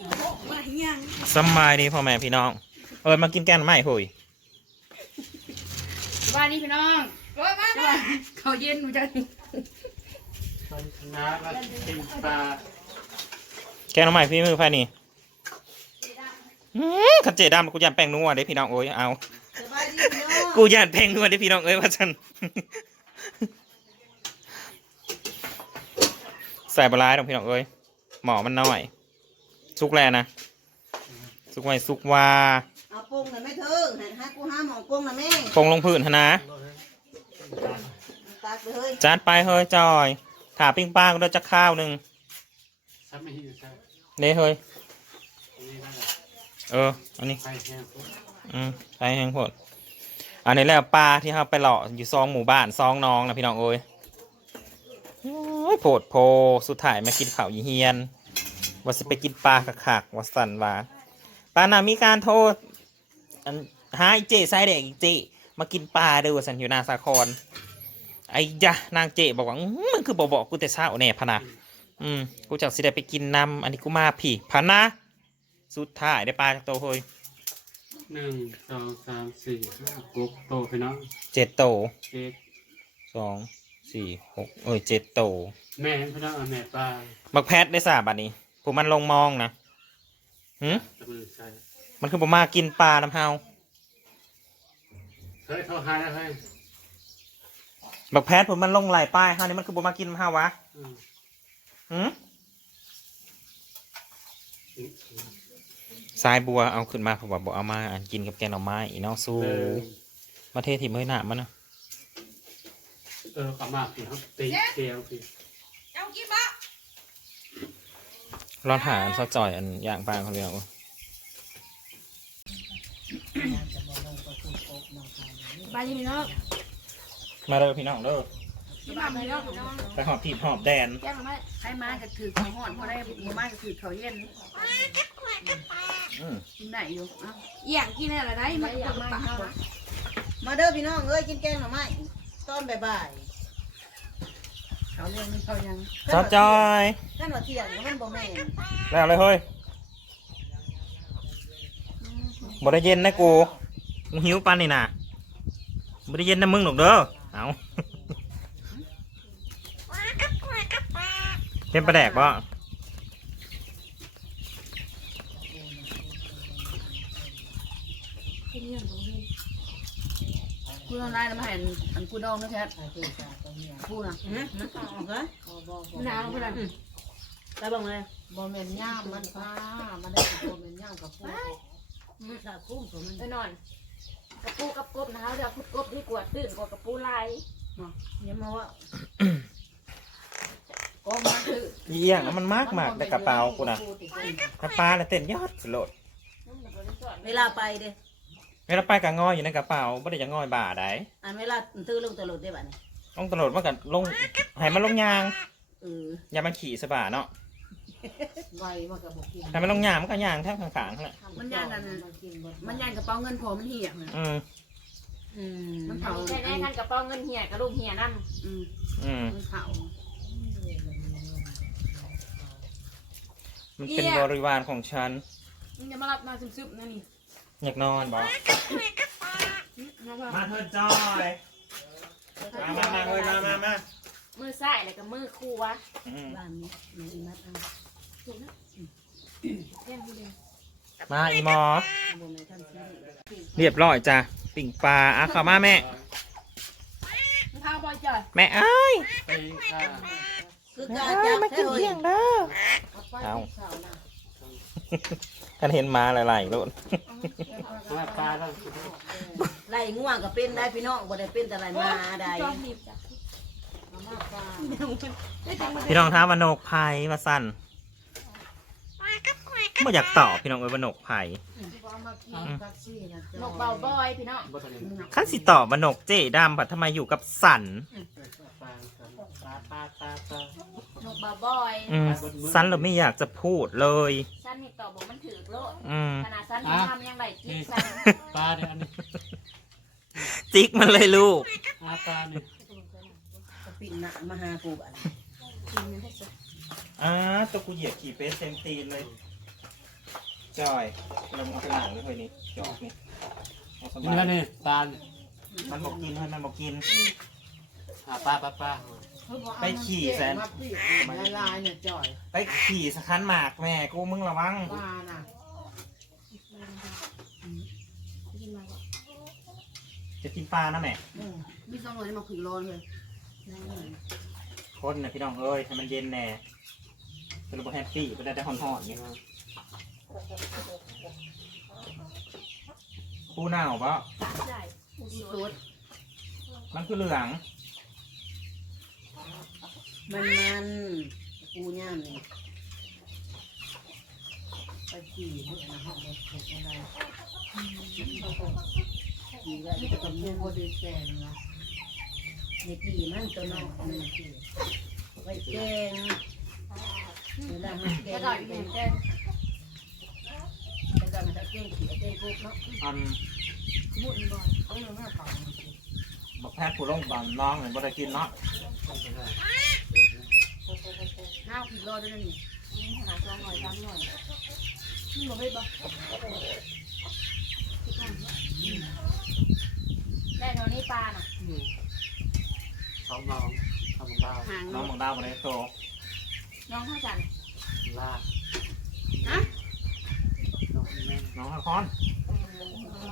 มายังสำบายดีพ่อแม่พี่น้อง เอิญมากินแกงไม่หุยว่านี่พี่น้องโอ้ยมาจะว่าเขาเย็นหนูจะมันน้ำก็กินปลาแกงใหม่พี่มือไฟนี่อื้อขันเจดำกูยันแป้งนัวเด้พี่น้องโอ้ยเอาสบายดีพี่น้องกูยันแป้งนัวเด้พี่น้องเอ้ยว่าฉันใส่ปลาร้าดองพี่น้องเอ้ยหมอมันน้อย สุกแล้วนะสุกไว้สุกว่าเอาโป่งหน่อยไม่เถิงให้ให้กูห้าหมองโป่งหน่อยแม่ปงลงพื้นหนนะตักไปเฮ้ยจัดไปเฮ้ยจอยถาปิ้งป้างด้วยจะข้าวหนึ่งซับไม่หิวใช่เด้เฮ้ยอันนี้นั่นแหละเอออันนี้ ไฟแห้งปุ๊บอืมไปแห้งโพดอันนี้แหละปลาที่เขาไปหล่ออยู่ซองหมู่บ้านซองน้องนะพี่น้องเอ้ยโอ้ยโผดโพสุดท้ายมากินข้าวยีเฮียน ว่าสิไปกินปลาขักๆว่าสันว่าปลานามีการโทษอันหาไอ้เจไซเด็กอีกเจมากินปลาเด้อว่าสันอยู่หนาสาครไอ้ยะนางเจบอกว่าอื้อมึงคือบอกบอกกูแต่เช้าแน่พะนะอืมกูจากสิได้ไปกินน้ำอันนี้กูมาผีพะนะสุดท้ายได้ปลาจากโตวเฮ้ยหนึ่งสองสามสี่ห้าหกโตไปเนาะเจ็ดโตเจ็ดสองสี่หกเอ้ยเจ็ดโต แม่พี่น้องเอาแม่ปลาบักแพทได้สาบัดนี้ ผมมันลงมองนะหืมตะมือใส่มันคือผมมากินปลาน้ำเฮาเฮ้ยโทรหาแล้วเฮ้ยบักแพทผมมันลงไหลายป้ายเฮานี่มันคือผมมากินน้ำเฮาวะอืมหืมอืมสายบัวเอาขึ้นมาผมบอกบอกเอามาอันกินกับแกงหน่อไม้อีน้องสู้เออมาเทถิ่มเฮ้ยหนามันนะเออกลับมาพี่ครับตีเตียวพี่เจ้ากินบ่ ร้อนหาอันซอจ่อยอันย่างปลาเขาเรียกว่าว่านี่พี่น้องมาเด้อพี่น้องเด้อพี่น้องพี่น้องพี่น้องไปหอบถีบหอบแดนแก้มมาใครมาก็ถือเขาห่อนเขาได้หมู่มาก็ถือเขาเย็นอืมกินได้อยู่เอ้าเอี่ยงกินอะไรได้ไม่มันอยากมาปากเข้ามาเด้อพี่น้องเอ้ยกินแกงหน่อไม้ตอนบ่าย เขาเรียนเขายังๆซอจอยท่านว่าเที่ยงมันบ่แม่นแล้วเลยเฮ้ยบ่ได้เย็นนะกูมึงหิวปันนี่นะบ่ได้เย็นนะมึงหรอกเด้อเอาเป็นประแดกบ่ กูทำลายน้ำแผ่นอันกูดองนะแท้กูนะหืมมันออกเหรอมะนาวกูนะได้บ้างเลยบ่แม่นย่ามมันฟ้ามันได้บ่แม่นย่ามกับผู้ถ้าคุ้มก็มันไปนอนกระปูกับกบนะคะเดี๋ยวพุดกบที่กวดตื่นกว่ากระปูลายอย่ามาว่าก็มาถือเยี่ยงแล้วมันมากมากในกระเป๋ากูนะกระเป๋าน่ะเต้นยอดสุดโลดเวลาไปเด้ เวลาไปกะงอยอยู่ในกระเป๋าบ่ได้จะงอยบ่าได้อันเวลาตื้อลงตลอดได้บัดนี้ลงตลอดมันก็ลงให้มันลงยางเอออย่ามันขี่สบ่าเนาะไวมันก็บ่กินให้มันลงยางมันก็ยางแทบข้างๆนั่นแหละมันย่านกันมันกินบ่มันย่านกระเป๋าเงินพอมันเหี่ยนะอืมอืมมันอันเผานี้ใช้ได้กันกระเป๋าเงินเหี่ยกระลูกเหี่ยนั่นอืมอืมมันเผามันเป็นบริวารของฉันมึงจะมารับมาซึมๆนั่นนี่ อยากนอนบ่นะว่ามาเถิดจอยมามามาเฮ้ยมามามามือซ้ายแล้วก็มือคู่วะอืมบ้านนี้แม่อีนัดเอาเรื่องเดียวมาอีหมอ บ่แม่นท่านซื้อเรียบร้อยจ้ะปิ่งปลาอะเข้ามาแม่มึงพาบอยจ่อยแม่เอ้ยไปฆ่าคือแม่การเอ้จัยบมาแท้กินเฮ้ยเที่ยงเด้อ เอาไปที่เสา นะกันเห็นมาหลายๆโลดหน้าปลาแล้วไล่ง่วงก็เป็นได้พี่น้องบ่ได้เป็นแต่ไรมาได้จอมบีบจ้ะเอามาฟ้าพี่น้องท้ามานกไผ่มาสั่น ไม่อยากตอบพี่น้องเอ้ยว่านกไผ่เอามากินแท็กซี่นะนกเบาบอยพี่น้องบ่ทันได้ขั้นสิตอบว่านกเจ๊ดำผัดทำไมอยู่กับสันปลาปลาปลาปลาปลานกเบาบอยอืมสันเราไม่อยากจะพูดเลยสั้นนี่ต่อบอกมันถือโลดอืมขนาดสั้นทำยังไงจีบสั้นปลาเนี่ยอันนี้จิกมันเลยลูกอาปลาเนี่ยก็ปิ่นหนักมาหากูบัดอ่าตัวกูเหยียบขี่เป็ดเต็มตีนเลย จอยเราเอาไปหนังเลยเฮ้ยนี่จอกนี่เอาสกินบายแล้วนี่ตาลมันบอกกินเฮ้ยมันบอกกินอ่าป้าป้าป้าไปขี่แสนมาปีกลายๆเนี่ยจ่อยไปขี่สคันหมากแม่กูมึงระวังปลาน่ะจะกินปลานะแม่มีสองหน่วยมาขึงร้อนเลยคนเนี่ยพี่น้องเอ้ยให้มันเย็นแน่เป็นระบบแฮปปี้ไปได้แต่ห่อนๆนี่ ปูหนาวปะสุดมันคือเหลือง มันมันกูย่ามนี่ไปขี่เพื่อนนะห้องไปเห็ดอะไรขี่ไว้นี่จะกับกำลูเนิกดโบดีแกนนะในปีมันตัวน้องนี่ไว้แกงเวลาหักแก จะงได้อยู่เป็นแค่แต่ก็มันจะแกงขี้แกงกุ๊กเนาะอันมุนบ่อยเขาเลยแม่เป่าบอกแพทย์ผู้ลงบอลน้องเหมือนบ่ได้กินเนาะห้าวขึงร้อนด้วยนะนี่ขนาดสองหน่อยสามหน่อยนี่บอกไม่บอกได้ตอนนี้ปลาน่ะสองน้องทำบ้าห่างน้องเนาะบางดาวบ่ได้โตน้องข้าวจันลาฮะ น้องแม่ น้องฮาคอน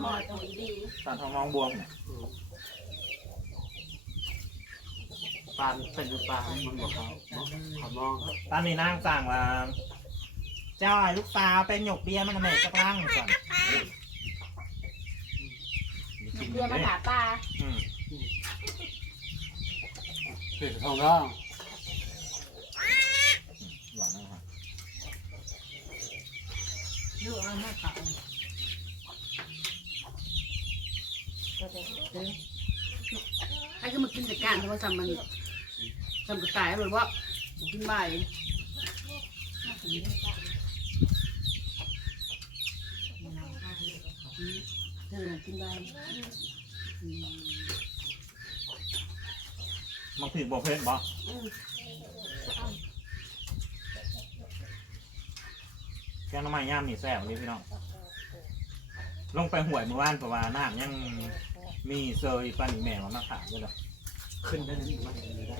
หมอดปุ๋ยดีสันทองน้องบวมเนี่ยปานเป็นหรือเปล่ามันบอกเขาขอมองตอนนี้นางสั่งว่าเจ้าไอ้ลูกสาวเป็นหยกเบียร์มันทำไมจะกลังสั่นเรือมาถาปลาอืมเด็กทองร้อง หวานนะครับ ไอ้ก็มากินแต่การเพราะว่าซ้ำมันซ้ำกระต่ายเลยว่ากินบ่ายเธอน่ะกินได้มันถือบอกเพื่อนบอก แกงน้ำมันย่ามนี่แซ่บเลยพี่น้อง ลงไปห่วยเมื่อวานเพราะว่าน้ำยังมีเซอร์อีกปานอีแม่มามาขายด้วยหรอขึ้นได้นี่มันไม่ได้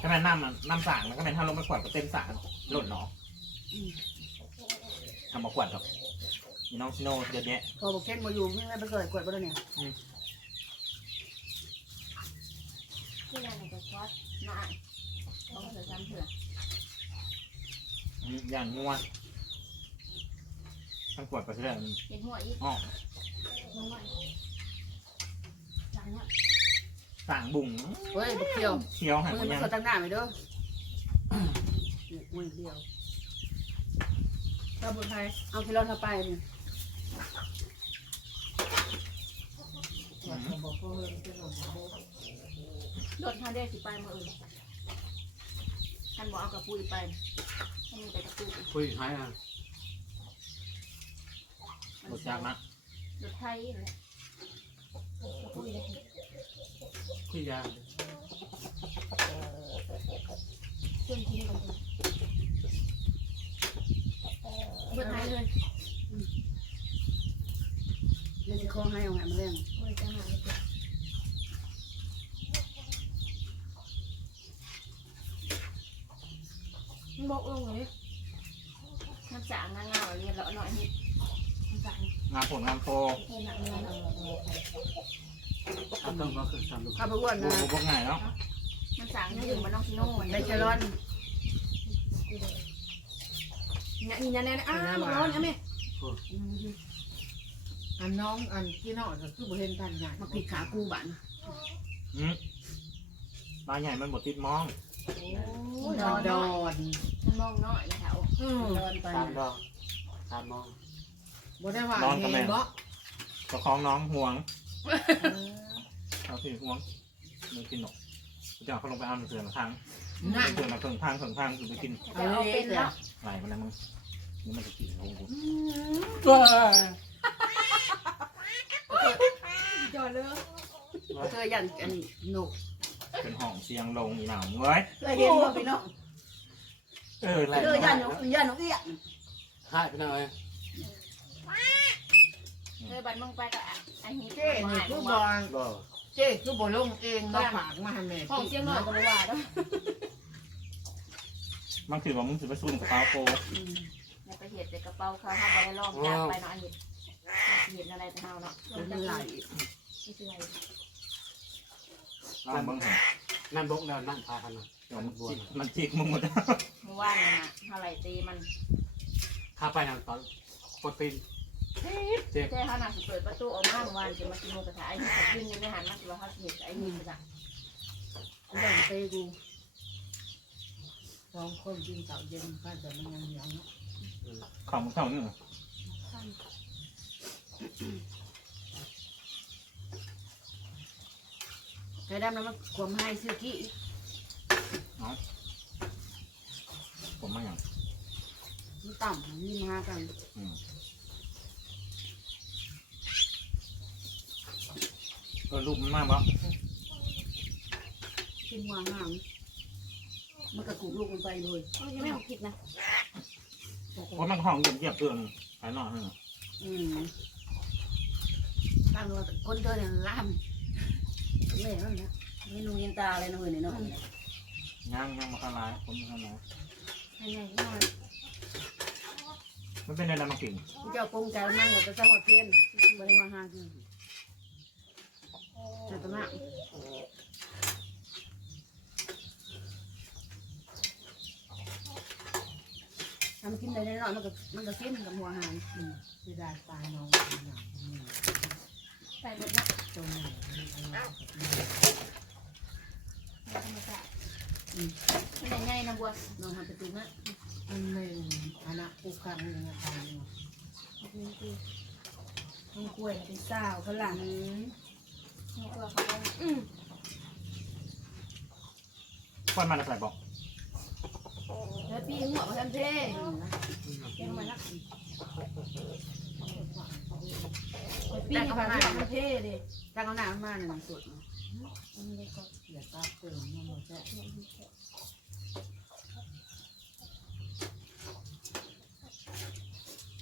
ถ้าแม่นน้ำมันน้ำสางมันก็เป็นถ้าลงไปขวดก็เต็มสางหล่นเนาะทำมาขวดหรอกมีน้องชิโน่เยอะแยะพอบอกเค้นมาอยู่เพิ่งได้ไปเกิดกวดไปแล้วเนี่ยที่นั่นก็คอสมาต้องเสือซ้ำเสืออืม อย่างงัวทั้งขวดก็เชื่อเป็นหัวอีกอ๋อน้องมันจังเนี่ยสางบุ๋งเฮ้ยบักเขียวเคี้ยวหายมืไปอมัยันงก็ตั้งหน้าไปเด้อมือเดียวถ้าบุญไทยเอากิโลเท่าไปนี่อยากจะบอกพ่อเฮ้ยจะหลงโบรถฮาเดสิไปมาอื่นท่านบอกเอากระปุยไป ท่านมีแต่กระปุยคุยหายอะรสจักนะรถไทยนี่กระปุยเลยคุยยาเครื่องทิ้งกันเลยรถไทยเลยเดี๋ยวจะขอให้เอาแหมาเรื่อง เฮ้ยจะหาไม่เจอ มันบอกลงเลยน้ำสางงาเงาเรียนแล้วหน่อยนิดน้ำสางงานผลงานโตเทหนักเนื้อเนาะเอาต้องก็คือสามลูกข้าวไปอ้วนดูนะพวกง่ายเนาะมันสางนี่อยู่มันน้องชิโน่ได้เชลอนเนี่ยนี่เนี่ยเนี่ยอ้าวร้อนเนี่ยแม่อันน้องอันที่นอกก็คือบ่เห็นกันใหญ่มาปิดขากูบันอืมปลาใหญ่มันบดติดมองโอ้ยดอน ดอนมันมองน้อยแถวอืมตอนไปสามดอกสามมอง บ่ได้ว่าเห็นบ่เจ้าของน้องห่วงเอาสิห่วงมันกินหนกเจ้าเขาลงไปเอาหนังสือมาทางนั่นเสือมาเพิ่งพังเพิ่งพังคือไปกินจะเอาเป็นแล้วไหลมันนะมึงนี่มันจะกินโอ้โหตัวจอดเลยเธอยันอันหนกเป็นห้องเสียงลงอีหนาวเว้ยเคยเห็นบ่พี่น้อง เออไหลเธอย่านหนูย่านหนูเอี้ยค่ายพี่น้องเอ้ยเธอบันมึงไปกับไอ้หินเจ๊นี่คือบอลบ่เจ๊คือบอลงเองมาฝากมาให้แม่ห้องเสียงหน่อยก็ไม่ว่าแล้วบางทีว่ามึงสิไปซุ่มกับเปาโปอย่าไปเห็ดแต่กระเป๋าเขาทำอะไรลองจากไปเนาะเห็ดเห็ดอะไรแต่เฮาเนาะมันไหลไม่ใช่ไรลองเบิ่งเถอะ นั่นบกแล้วนั่นพากันนะเดี๋ยวมันจิกมันจิกมึงหมดเมื่อวานนี่นะเท่าไหร่ตีมันข้าไปนั่นตอนโปรตีนเจ็บเจ้าเขาหนักเปิดประตูออกมาเมื่อวานจะมากินหมูกระทะไอ้หินกับยืนอยู่ในหันมาสิว่าเขาเห็ดไอ้หินจ้ะกูแบ่งเตะกูสองคนกินข้าวเย็นข้าวแต่มันยังเหนียวเนาะของมึงเข้านี่เหรอ ใครดำน้ำมันความให้ซื้อกี้ผมมาอย่างมันต่ำมันมีมากันเออรูปมันมากปะขึ้นวางห่างมันกระกุกลูกมันไปเลยยังไม่เอาผิดนะโอ้ยมันห้องเหยียบเหยียบเตือนหายหน่อยนึงอืมตั้งว่าคนเดินเนี่ยล่าม แม่นั่นนะไม่นุ่งยินตาอะไรนะเว้ยเนี่ยเนาะย่างย่างมาทลายผมทลายให้ไงน้อยมันเป็นอะไรมากินเจ้าปงใจมั่งว่าจะสวัสดิ์เพียนบริวารห้าคือแต่ตอนนั้นทำกินได้แน่นอนมันก็มันก็กินกับหัวอาหารอืมที่ได้ปลาน้องหนังนี่ ใส่หมดนะตรงไหนมันอะไรกับแม่ธรรมชาติมันยังไงนะบัวน้องทำปตุ้มนะมันไม่คณะผู้คังยังไงทำเนาะต้องกล้วยเป็นสาวเขาหลังนี่ตัวเขาอืมควันมันใส่บอกแล้วพี่หัวมาทำเท่ยังมานัก ปีนี้ผ่านมามันเท่ดิตั้งเอาหน้ามันมาเนี่ยมันสดอย่าตาเติมมันหมดแล้ว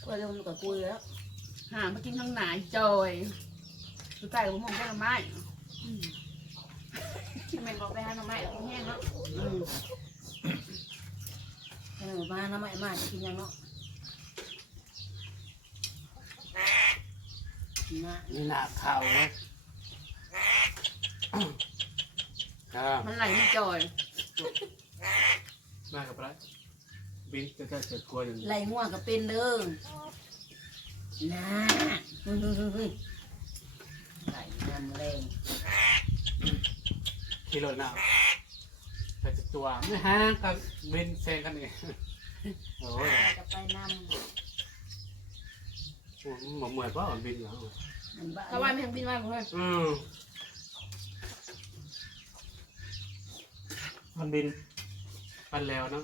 กล้วยเรื่องกับกล้วยแล้วหามากินข้างหนาจอยคือไก่ผมมองแค่ไม้ทำไมบอกไปหาหน่อไม้แล้วแห้งเนาะอืมเออมาน้ำไม้มาจะกินยังเนาะมา นี่หน้าข่าวเลยอ่ามันไหลไม่จอยมากับไรบินจะจะเจ็บกลัวอย่างนี้ไหลง่วงก็เป็นเด้อนะเฮ้ยเฮ้ยเฮ้ยเฮ้ยไหลน้ำแรงขี่รถหน้าแต่จะตัวไม่ห่างกับบินแซงกันเองโอ้ย จะไปน หมอเหมือนว่าอ่อนบินเหรอมันบ้าำถ้าว่าไม่ทำบินว่าผมเลยอืมมันบินปันแล้วเนาะ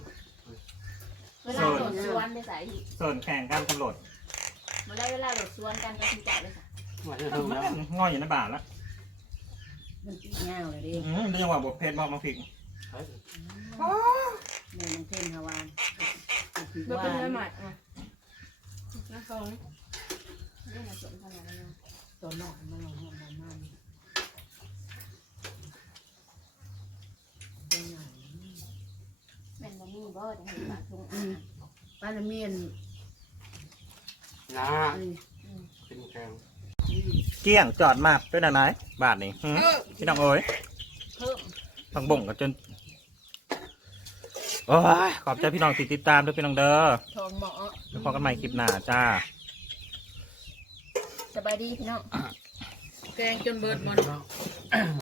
เวลาหลดสวนไปใส่หิส่วนแข่งกันตำรวจเมื่อไรเวลาหลดสวนกันก็คือจ่ายเลยค่ะมาจะมันทำแล้วง่อยอยู่ในบาทแล้วมันตีเงาเลยดิอืมเรียกว่าบทเพลงบอกมาผิดแม่มันเท่นฮาวานคือเมื่อว่าเป็นเนื้อหมัดอะนะสอง นี่มาสวนขนาดนั้นตัวหนอยมันเอาหัวมันมันเป็นไงแม่นบ่มีบ่จะเห็นปากทุ่งอืมป้าละเมียนนะอันนี้เป็นแกงเกี้ยงจอดมาเป็นอะไรบาทนี่หืมพี่น้องเอ้ยเพิ่มฟังบ่งกันจนโอ้ยขอบใจพี่น้องติดติดตามด้วยพี่น้องเด้อทองหมอ แล้วพบกันใหม่คลิปหน้าจ้า สบายดีพี่น้องแกงจนเบิดหมดเน